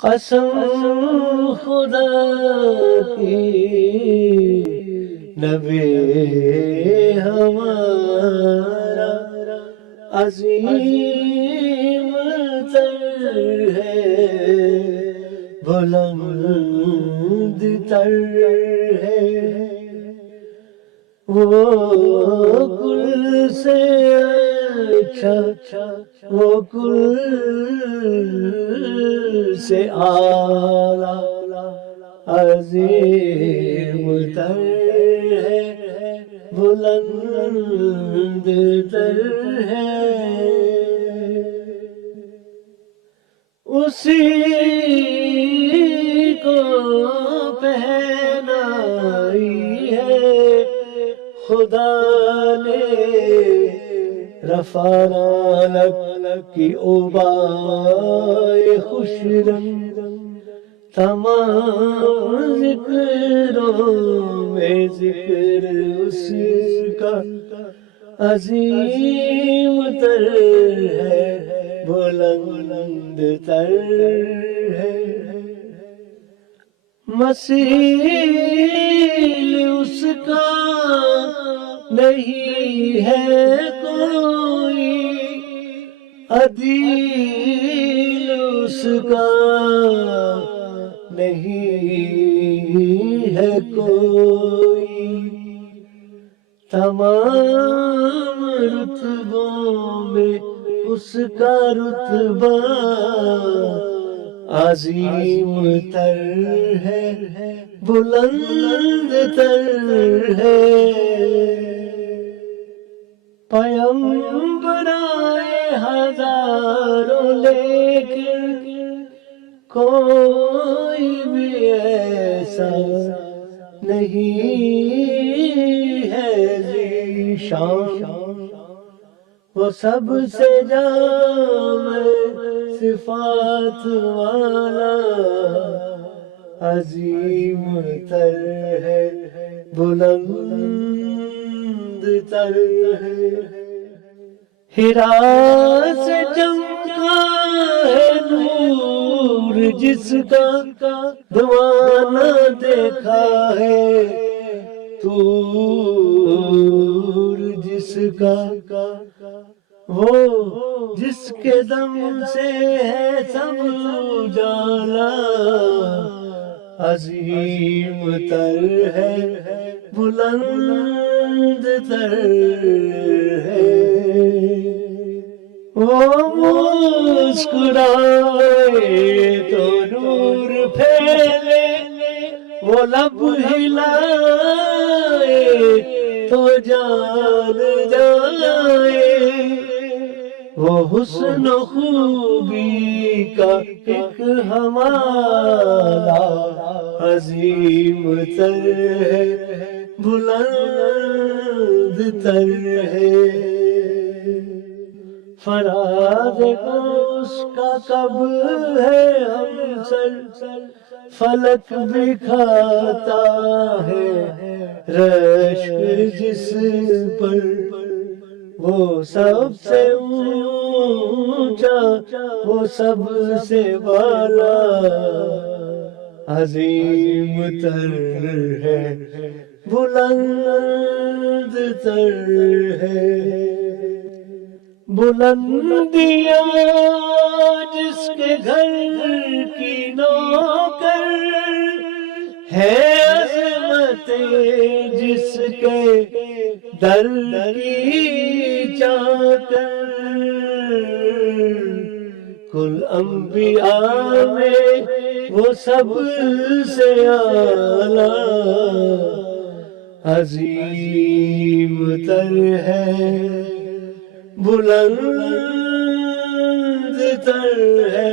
قسم خدا کی نبی ہمارا عظیم تر ہے، بلند تر ہے، وہ کل سے اچھا، وہ کل سے اعلیٰ، عظیم تر ہے، بلند تر ہے، اسی کو پہنائی ہے خدا نے رفعنا لک کی اوبائے خوش رنگ، تمام ذکروں میں ذکر اس کا عظیم تر ہے، بلند تر ہے، مثیل اس کا نہیں ہے کوئی، عدیل اس کا نہیں ہے کوئی، تمام رتبوں میں اس کا رتبہ عظیم تر ہے، بلند تر ہے، پیمبرائے ہزاروں لیکن کوئی بھی ایسا نہیں ہے ذیشان، وہ سب سے جامع صفات والا عظیم تر ہے، بلند تر ہے، حرا سے چمکا ہے نور جس کا دوانہ دیکھا ہے، طور جس کا وہ جس کے دم سے ہے سب اجالا، عظیم تر ہے، بلند تر ہے، وہ مسکرائے تو نور پھیلے، وہ لب ہلائے تو جان جائے، وہ حسن و خوبی کا ایک ہمارا عظیم تر ہے، بلند تر ہے، فراز کو اس کا کب ہے ہم سر، فلک بھی کھاتا ہے رشک جس پر، وہ سب سے اونچا، وہ سب سے بالا، عظیم تر ہے، بلند تر ہے، بلندیاں جس کے گھر کی نوکر ہے، عظمتیں جس کے در کی چاکر، کل انبیاء میں وہ سب سے اعلیٰ، عظیم تر ہے، بلند تر ہے۔